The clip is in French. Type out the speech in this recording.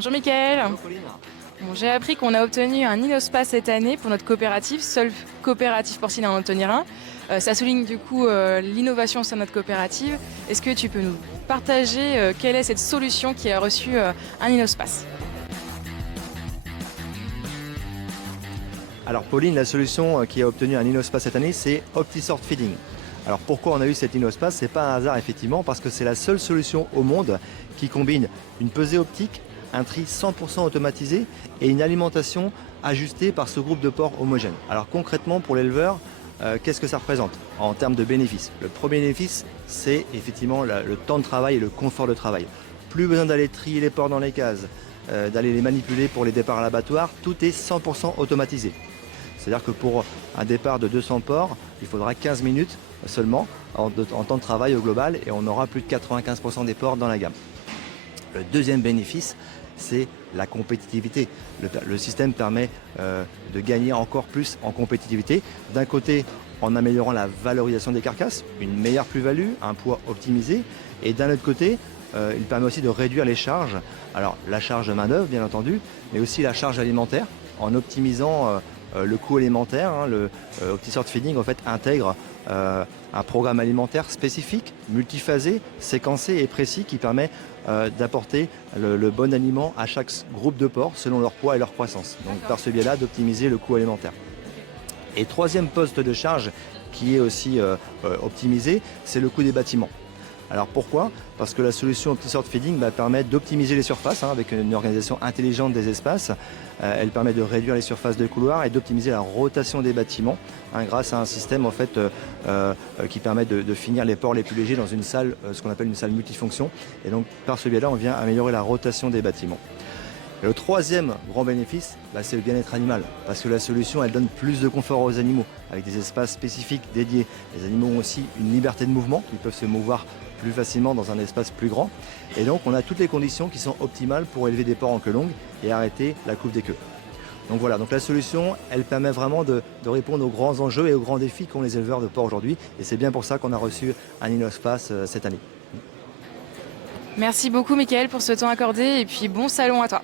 Bonjour Mickaël. Bonjour Pauline. Bon, j'ai appris qu'on a obtenu un INOSPA cette année pour notre coopérative, seule coopérative porcine à en obtenir un. Ça souligne du coup l'innovation sur notre coopérative. Est-ce que tu peux nous partager quelle est cette solution qui a reçu un INOSPAS? Alors Pauline, la solution qui a obtenu un INOSPAS cette année, c'est OptiSort Feeding. Alors pourquoi on a eu cet INOSPAS? C'est pas un hasard effectivement, parce que c'est la seule solution au monde qui combine une pesée optique, un tri 100% automatisé et une alimentation ajustée par ce groupe de porcs homogène. Alors concrètement pour l'éleveur, qu'est-ce que ça représente en termes de bénéfices? Le premier bénéfice, c'est effectivement le temps de travail et le confort de travail. Plus besoin d'aller trier les porcs dans les cases, d'aller les manipuler pour les départs à l'abattoir, tout est 100% automatisé. C'est-à-dire que pour un départ de 200 porcs, il faudra 15 minutes seulement en temps de travail au global et on aura plus de 95% des porcs dans la gamme. Le deuxième bénéfice, c'est la compétitivité. Le système permet de gagner encore plus en compétitivité. D'un côté, en améliorant la valorisation des carcasses, une meilleure plus-value, un poids optimisé. Et d'un autre côté, il permet aussi de réduire les charges. Alors la charge de main-d'œuvre, bien entendu, mais aussi la charge alimentaire en optimisant le coût alimentaire. Le OptiSort Feeding en fait intègre un programme alimentaire spécifique, multiphasé, séquencé et précis qui permet d'apporter le bon aliment à chaque groupe de porcs selon leur poids et leur croissance. Donc par ce biais-là, d'optimiser le coût alimentaire. Et troisième poste de charge qui est aussi optimisé, c'est le coût des bâtiments. Alors pourquoi? Parce que la solution OptiSort Feeding permet d'optimiser les surfaces avec une organisation intelligente des espaces. Elle permet de réduire les surfaces de couloirs et d'optimiser la rotation des bâtiments grâce à un système en fait, qui permet de finir les ports les plus légers dans une salle, ce qu'on appelle une salle multifonction. Et donc par ce biais-là, on vient améliorer la rotation des bâtiments. Et le troisième grand bénéfice, c'est le bien-être animal, parce que la solution, elle donne plus de confort aux animaux, avec des espaces spécifiques dédiés. Les animaux ont aussi une liberté de mouvement, ils peuvent se mouvoir plus facilement dans un espace plus grand. Et donc, on a toutes les conditions qui sont optimales pour élever des porcs en queue longue et arrêter la coupe des queues. Donc voilà, donc la solution, elle permet vraiment de répondre aux grands enjeux et aux grands défis qu'ont les éleveurs de porcs aujourd'hui. Et c'est bien pour ça qu'on a reçu un INOSPAS cette année. Merci beaucoup Mickaël pour ce temps accordé et puis bon salon à toi.